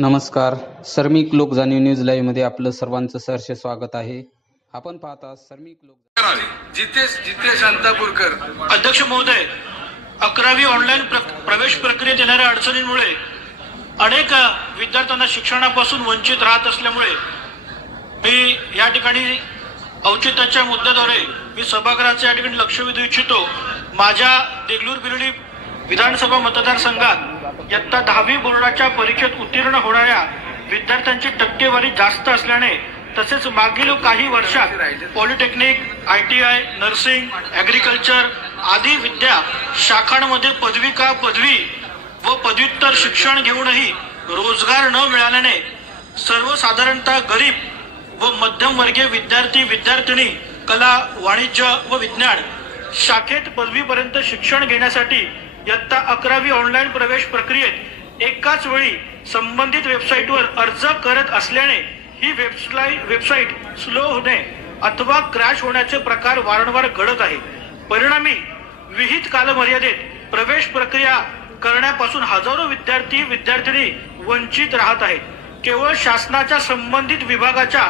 नमस्कार सर्मिक लोक जाणीव न्यूज लाईव्ह मध्ये आपलं सर्वांचं सहर्ष स्वागत आहे आपण पाहता सर्मिक लोक जितेश जितेश अंतापूरकर अध्यक्ष महोदय अकरावी ऑनलाईन प्रवेश प्रक्रियेत येणाऱ्या अडचणींमुळे अनेक विद्यार्थ्यांना शिक्षणापासून वंचित राहत असल्यामुळे मी या ठिकाणी औचित्याच्या मुद्द्याद्वारे मी सभागृहाचे या ठिकाणी लक्ष वेधू इच्छितो माझ्या देगलूर बिरडी विधानसभा मतदारसंघात इयत्ता दहावी बोर्डाच्या परीक्षेत उत्तीर्ण होणाऱ्या विद्यार्थ्यांची टक्केवारी जास्त असल्याने तसेच मागील काही वर्षात polytechnic I T I nursing agriculture आदी विद्या शाखांमध्ये पदविका पदवी व पदव्युत्तर शिक्षण घेऊनही रोजगार न मिळाल्याने सर्वसाधारणतः गरीब व मध्यमवर्गीय विद्यार्थी विद्यार्थिनी कला वाणिज्य व विज्ञान शाखेत पदवीपर्यंत शिक्षण घेण्यासाठी इयत्ता अकरावी ऑनलाईन प्रवेश प्रक्रियेत एकाच वेळी संबंधित वेबसाईटवर अर्ज करत असल्याने ही वेबसाईट वेबसाईट स्लो होणे अथवा क्रॅश होण्याचे प्रकार वारंवार घडत आहे परिणामी विहित कालमर्यादेत प्रवेश प्रक्रिया करण्यापासून हजारो विद्यार्थी विद्यार्थिनी वंचित राहत आहेत केवळ शासनाच्या संबंधित विभागाच्या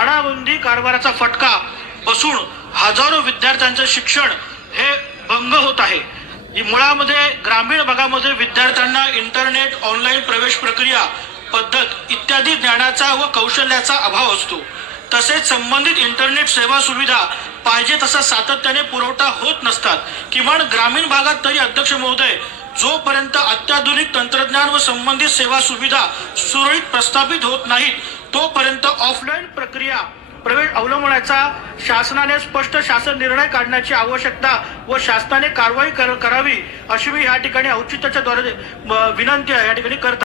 अडारुंदी कारभाराचा फटका बसून हजारो विद्यार्थ्यांचं शिक्षण हे भंग होत आहे मुळामध्ये ग्रामीण भागामध्ये विद्यार्थ्यांना इंटरनेट ऑनलाईन प्रवेश प्रक्रिया पद्धत इत्यादी ज्ञानाचा व कौशल्याचा अभाव असतो तसेच संबंधित इंटरनेट सेवा सुविधा पाहिजे तसा सातत्याने पुरवठा होत नसतात किमान ग्रामीण भागात तरी अध्यक्ष महोदय जोपर्यंत अत्याधुनिक तंत्रज्ञान व संबंधित सेवा सुविधा सुरळीत प्रस्थापित होत नाहीत तोपर्यंत ऑफलाईन अवलंबण्याचा शासनाने स्पष्ट शासन निर्णय काढण्याची आवश्यकता व शासनाने कारवाई करावी अशी मी या ठिकाणी औचित्याच्या द्वारे विनंती आहे या ठिकाणी करतात